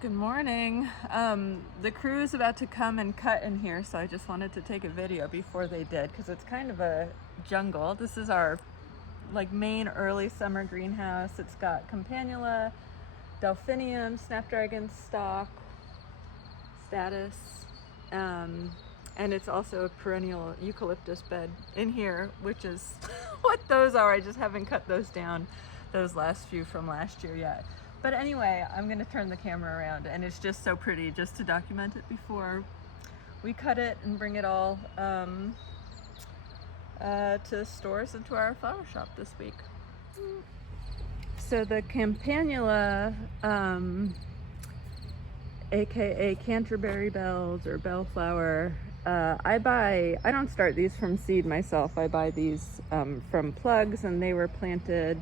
Good morning. The crew is about to come and cut in here, so I just wanted to take a video before they did because it's kind of a jungle. This is our main early summer greenhouse. It's got campanula, delphinium, snapdragon stock, statice, and it's also a perennial eucalyptus bed in here, which is what those are. I just haven't cut those down, those last few from last year yet. But anyway, I'm gonna turn the camera around, and it's just so pretty just to document it before we cut it and bring it all to stores and to our flower shop this week. So the campanula, aka Canterbury bells or bellflower, I don't start these from seed myself. I buy these from plugs, and they were planted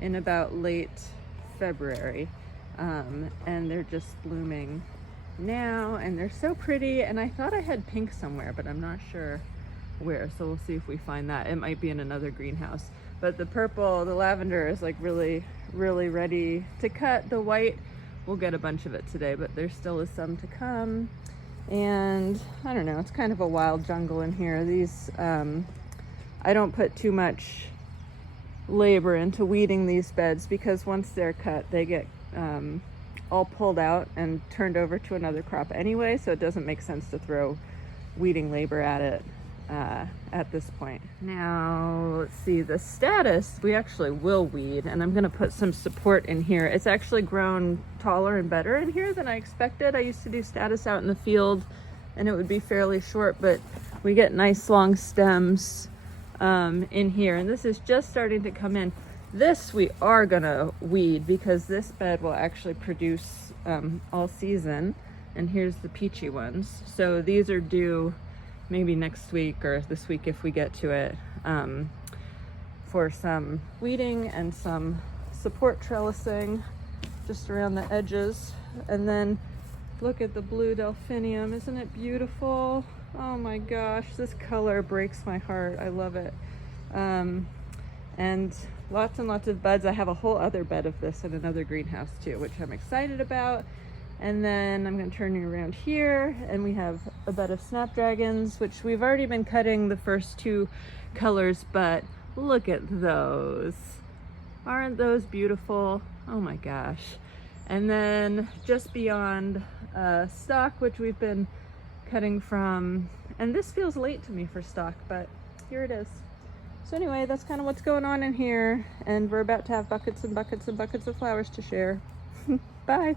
in about late February, and they're just blooming now, and they're so pretty. And I thought I had pink somewhere, but I'm not sure where, so we'll see if we find that. It might be in another greenhouse. But the purple, the lavender is like really ready to cut. The white, we'll get a bunch of it today, but there still is some to come. And I don't know, it's kind of a wild jungle in here. These I don't put too much labor into weeding these beds, because once they're cut they get all pulled out and turned over to another crop anyway, so it doesn't make sense to throw weeding labor at it at this point. Now let's see, the statice we actually will weed, and I'm gonna put some support in here. It's actually grown taller and better in here than I expected. I used to do statice out in the field and it would be fairly short, but we get nice long stems in here, and this is just starting to come in. This we are gonna weed because this bed will actually produce all season, and here's the peachy ones. So these are due maybe next week or this week if we get to it, for some weeding and some support trellising just around the edges. And then look at the blue delphinium, isn't it beautiful? Oh my gosh, this color breaks my heart. I love it. And lots of buds. I have a whole other bed of this in another greenhouse too, which I'm excited about. And then I'm going to turn you around here, and we have a bed of snapdragons, which we've already been cutting the first two colors, but look at those. Aren't those beautiful? Oh my gosh. And then just beyond stock, which we've been cutting from, and this feels late to me for stock, but here it is. So anyway, that's kind of what's going on in here, and we're about to have buckets and buckets and buckets of flowers to share. Bye.